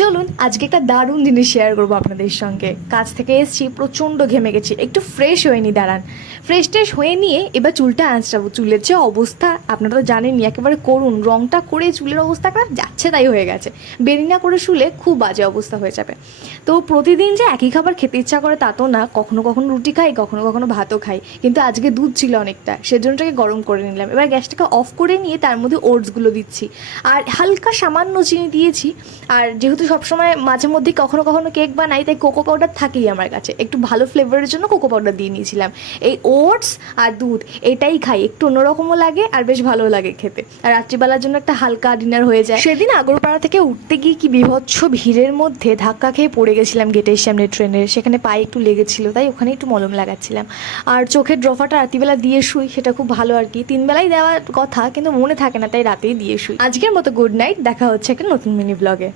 চলুন আজকে একটা দারুণ জিনিস শেয়ার করবো আপনাদের সঙ্গে। কাজ থেকে এসেছি, প্রচণ্ড ঘেমে গেছি, একটু ফ্রেশ হয়ে নি। দাঁড়ান, ফ্রেশ ট্রেশ হয়ে নিয়ে এবার চুলটা আঁচড়াবো। চুলের যে অবস্থা আপনারা তো জানেনই, একেবারে করুন। রংটা করে চুলের অবস্থা খারাপ, যাচ্ছে তাই হয়ে গেছে। বেনি না করে শুলে খুব বাজে অবস্থা হয়ে যাবে। তো প্রতিদিন যে একই খাবার খেতে ইচ্ছা করে তা তো না, কখনো কখনো রুটি খাই, কখনো কখনো ভাতও খাই। কিন্তু আজকে দুধ ছিল অনেকটা, সেজন্যটাকে গরম করে নিলাম। এবার গ্যাসটাকে অফ করে নিয়ে তার মধ্যে ওটসগুলো দিচ্ছি, আর হালকা সামান্য চিনি দিয়েছি। আর যেহেতু সবসময় মাঝে মধ্যে কখনো কখনো কেক বানাই, তাই কোকো পাউডার থাকেই আমার কাছে। একটু ভালো ফ্লেভারের জন্য কোকো পাউডার দিয়ে নিয়েছিলাম। এই ওটস আর দুধ এটাই খাই, একটু অন্যরকমও লাগে আর বেশ ভালো লাগে খেতে। আর রাত্রিবেলার জন্য একটা হালকা ডিনার হয়ে যায়। সেদিন আগরপাড়া থেকে উঠতে গিয়ে কি বিভৎস ভিড়ের মধ্যে ধাক্কা খেয়ে পড়ে গেছিলাম গেটের সামনে ট্রেনের। সেখানে পায়ে একটু লেগেছিল, তাই ওখানে একটু মলম লাগাচ্ছিলাম। আর চোখের ড্রপারটা রাত্রিবেলা দিয়ে শুই, সেটা খুব ভালো আর কি। 3 বেলাই দেওয়ার কথা কিন্তু মনে থাকে না, তাই রাতেই দিয়ে শুই। আজকের মতো গুড নাইট, দেখা হচ্ছে একটা নতুন মিনি ব্লগে।